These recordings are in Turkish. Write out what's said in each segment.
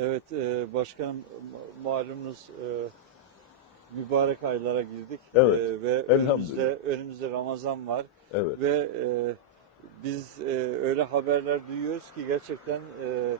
Evet e, başkanım ma- malumunuz e, mübarek aylara girdik Evet, E, ve önümüzde önümüzde Ramazan var Evet. ve e, biz e, öyle haberler duyuyoruz ki gerçekten e,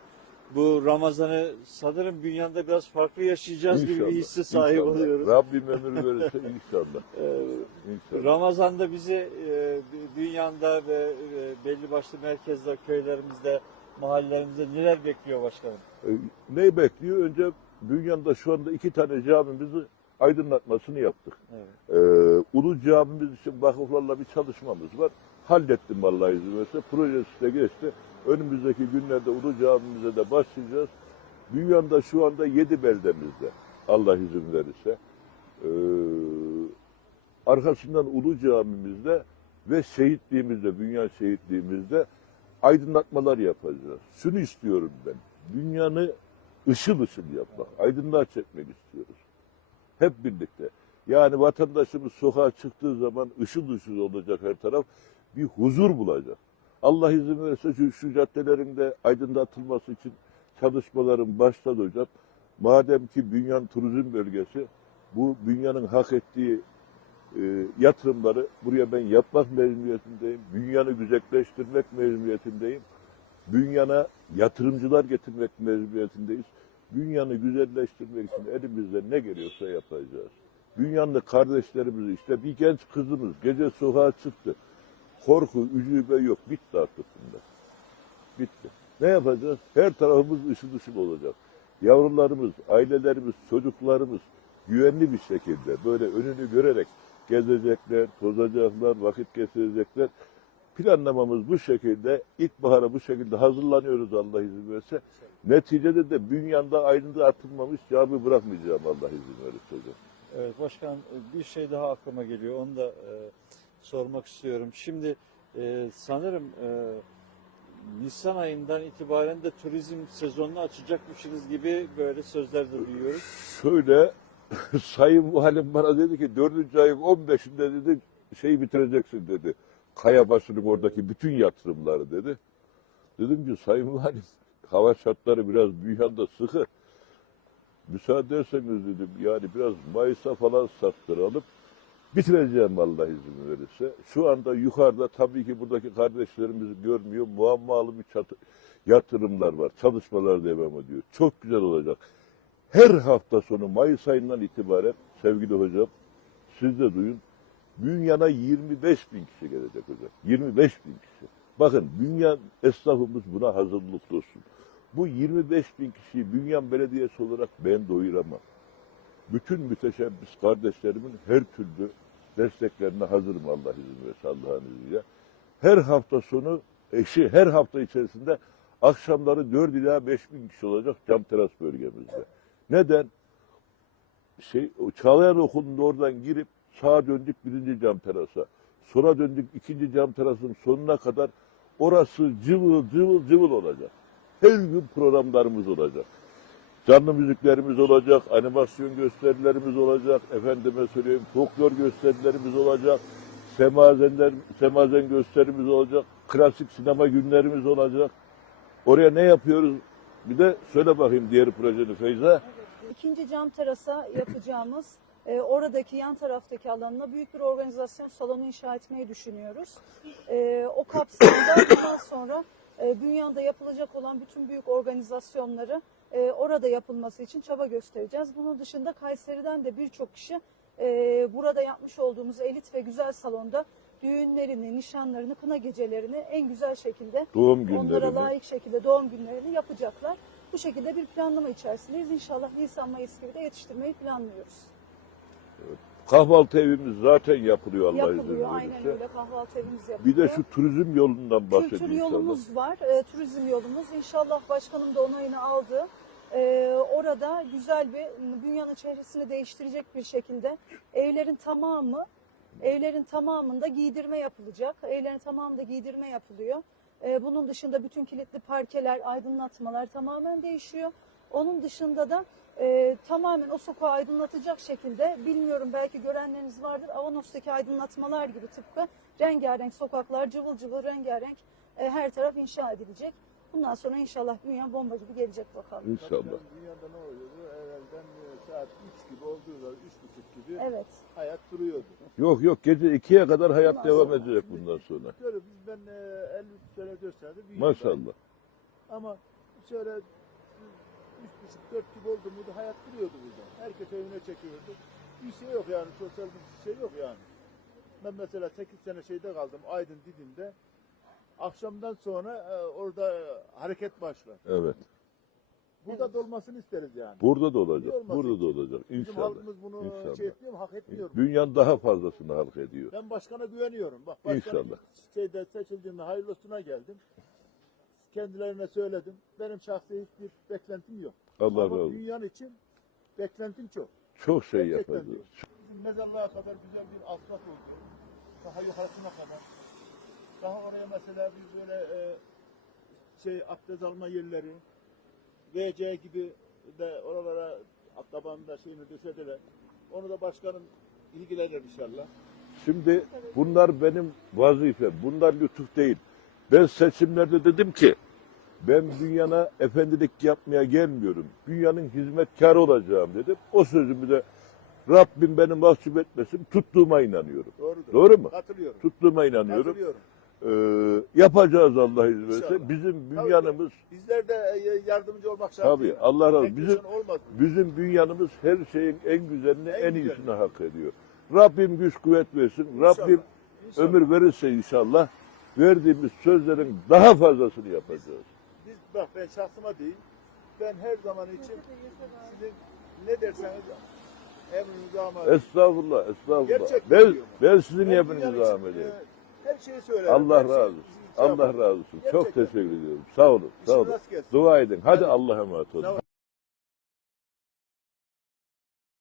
bu Ramazan'ı sanırım dünyada biraz farklı yaşayacağız gibi bir hisse sahip inşallah. oluyoruz. Rabbim ömür verirse inşallah. E, inşallah. Ramazan'da bizi e, dünyada ve e, belli başlı merkezde, köylerimizde, mahallelerimizde neler bekliyor başkanım? E, Ne bekliyor? Önce dünyada şu anda iki tane camimizi aydınlatmasını yaptık. Evet. Ee, Ulu camimiz için vakıflarla bir çalışmamız var. Hallettim vallahi izin verirse. Projesi de geçti. Önümüzdeki günlerde Ulu camimize de başlayacağız. Dünyada şu anda yedi beldemizde Allah izin verirse. Ee, arkasından Ulu camimizde ve şehitliğimizde, dünya şehitliğimizde aydınlatmalar yapacağız. Şunu istiyorum ben. Dünyanı ışıl ışıl yapmak, aydınlığa çekmek istiyoruz. Hep birlikte. Yani vatandaşımız sokağa çıktığı zaman ışıl ışıl olacak her taraf. Bir huzur bulacak. Allah izin verirse şu, şu caddelerinde aydınlatılması için çalışmaların başladı hocam. Madem ki Bünyan Turizm Bölgesi bu Bünyan'ın hak ettiği e, yatırımları buraya ben yapmak mecburiyetindeyim. Bünyanı güzelleştirmek mecburiyetindeyim. Bünyana yatırımcılar getirmek mecburiyetindeyiz. Bünyanı güzelleştirmek için elimizde ne geliyorsa yapacağız. Bünyanlı kardeşlerimiz işte bir genç kızımız gece sokağa çıktı. Korku, ücübe yok. Bitti artık bunlar. Bitti. Ne yapacağız? Her tarafımız ışıl ışıl olacak. Yavrularımız, ailelerimiz, çocuklarımız güvenli bir şekilde böyle önünü görerek gezecekler, tozacaklar, vakit geçirecekler. Planlamamız bu şekilde. İlkbahara bu şekilde hazırlanıyoruz Allah izin verirse. Neticede de bünyanda aydınlığı atılmamış cami bırakmayacağım Allah izin verirse hocam. Evet başkan bir şey daha aklıma geliyor. Onu da e, sormak istiyorum. Şimdi e, sanırım e, Nisan ayından itibaren de turizm sezonunu açacakmışsınız gibi böyle sözler de duyuyoruz. Şöyle Sayın Valim bana dedi ki dördüncü ayın 15'inde dedi şey bitireceksin dedi. Kaya başının oradaki bütün yatırımları dedi. Dedim ki Sayın Valim hava şartları biraz bünyanda sıkı. Müsaade ederseniz dedim yani biraz Mayıs'a falan sattıralım. Bitireceğim Allah izin verirse. Şu anda yukarıda tabii ki buradaki kardeşlerimiz görmüyor. Muammalı bir çatı, yatırımlar var. Çalışmalar devam ediyor. Çok güzel olacak. Her hafta sonu Mayıs ayından itibaren sevgili hocam siz de duyun. Bünyan'a 25 bin kişi gelecek hocam. 25 bin kişi. Bakın Bünyan esnafımız buna hazırlıklı olsun. Bu 25 bin kişiyi Bünyan Belediyesi olarak ben doyuramam. Bütün müteşebbis kardeşlerimin her türlü desteklerine hazırım Allah izin verirse Allah'ın izniyle. Her hafta sonu eşi her hafta içerisinde akşamları 4 ila 5 bin kişi olacak cam teras bölgemizde. Neden? Şey, Çağlayan Okulu'nda oradan girip sağa döndük birinci cam terasa. Sonra döndük ikinci cam terasın sonuna kadar orası cıvıl cıvıl cıvıl olacak. Her gün programlarımız olacak. Canlı müziklerimiz olacak, animasyon gösterilerimiz olacak, efendime söyleyeyim folklor gösterilerimiz olacak, semazenler, semazen gösterimiz olacak, klasik sinema günlerimiz olacak. Oraya ne yapıyoruz? Bir de söyle bakayım diğer projeni Feyza. İkinci cam terasa yapacağımız e, oradaki yan taraftaki alanına büyük bir organizasyon salonu inşa etmeyi düşünüyoruz. E, o kapsamda bundan sonra e, dünyada yapılacak olan bütün büyük organizasyonları e, orada yapılması için çaba göstereceğiz. Bunun dışında Kayseri'den de birçok kişi e, burada yapmış olduğumuz elit ve güzel salonda düğünlerini, nişanlarını, kına gecelerini en güzel şekilde Doğum onlara günlerini. layık şekilde doğum günlerini yapacaklar. Bu şekilde bir planlama içerisindeyiz. İnşallah Nisan-Mayıs gibi de yetiştirmeyi planlıyoruz. Kahvaltı evimiz zaten yapılıyor Allah izin Yapılıyor, aynen öyle kahvaltı evimiz Bir yapılıyor. de şu turizm yolundan bahsediyor Kültür inşallah. yolumuz var, e, turizm yolumuz. İnşallah başkanım da onayını aldı. E, orada güzel bir dünyanın çehresini değiştirecek bir şekilde evlerin tamamı evlerin tamamında giydirme yapılacak. Evlerin tamamında giydirme yapılıyor. E, bunun dışında bütün kilitli parkeler, aydınlatmalar tamamen değişiyor. Onun dışında da e, tamamen o sokağı aydınlatacak şekilde bilmiyorum belki görenleriniz vardır Avanos'taki aydınlatmalar gibi tıpkı rengarenk sokaklar cıvıl cıvıl rengarenk e, her taraf inşa edilecek. Bundan sonra inşallah dünya bomba gibi gelecek bakalım. İnşallah. Dünyada ne oluyordu? Evvelden e, saat 3 gibi olduğu zaman 3.30 gibi Evet. hayat duruyordu. Yok yok gece ikiye kadar hayat Ondan devam sonra- edecek bundan sonra. Şöyle biz ben e, 53 sene 4 senedir büyüdüm. Maşallah. Ama şöyle 3.30-4 gibi oldu mu da hayat duruyordu burada. Herkes evine çekiyordu. Bir şey yok yani sosyal bir şey yok yani. Ben mesela 8 sene şeyde kaldım Aydın Didim'de. Akşamdan sonra e, orada e, hareket başlar. Evet. Burada Evet. dolmasını isteriz yani. Burada da olacak. Olmasın Burada da olacak. Bizim İnşallah. halkımız bunu İnşallah. şey etmiyor? Hak etmiyor? Dünyanın daha fazlasını hak ediyor. Ben başkana güveniyorum. Bak başkan İnşallah. şeyde seçildiğimde hayırlısına geldim. Kendilerine söyledim. Benim şahsi hiçbir beklentim yok. Allah Ama razı olsun. dünyanın için beklentim çok. Çok şey Gerçekten yapacağız. diyorum. Bizim mezarlığa kadar güzel bir asfalt oldu. Daha yukarısına kadar. Daha oraya mesela biz böyle e, şey abdest alma yerleri, WC gibi de oralara tabanında şeyini döşediler. Onu da başkanım ilgilenir inşallah. Şimdi bunlar benim vazifem. Bunlar lütuf değil. Ben seçimlerde dedim ki ben dünyana efendilik yapmaya gelmiyorum. Dünyanın hizmetkarı olacağım dedim. O sözümü de Rabbim beni mahcup etmesin. Tuttuğuma inanıyorum. Doğrudur. Doğru mu? Katılıyorum. Tuttuğuma inanıyorum. Katılıyorum. Ee, yapacağız Allah izin verirse. Bizim Tabii dünyanımız Bizler de e, yardımcı olmak tabii Allah razı olsun. Tek Bizim, olmaz. bizim dünyanımız her şeyin en güzelini, En en, güzelini. iyisini hak ediyor. Rabbim güç kuvvet versin. Rabbim İnşallah. ömür verirse inşallah verdiğimiz sözlerin daha fazlasını yapacağız. Biz bak ben şahsıma değil. Ben her zaman için sizin ne derseniz emrinize amade. Estağfurullah, estağfurullah. Gerçekten Ben, diyorum. ben sizin emrinize dünyanın için, devam edeyim. e, Her şeyi söylerim. Allah şeyi razı olsun. şey Allah razı olsun. Çok teşekkür ediyorum. Sağ olun, sağ olun. Dua edin. Hadi. Allah'a emanet olun.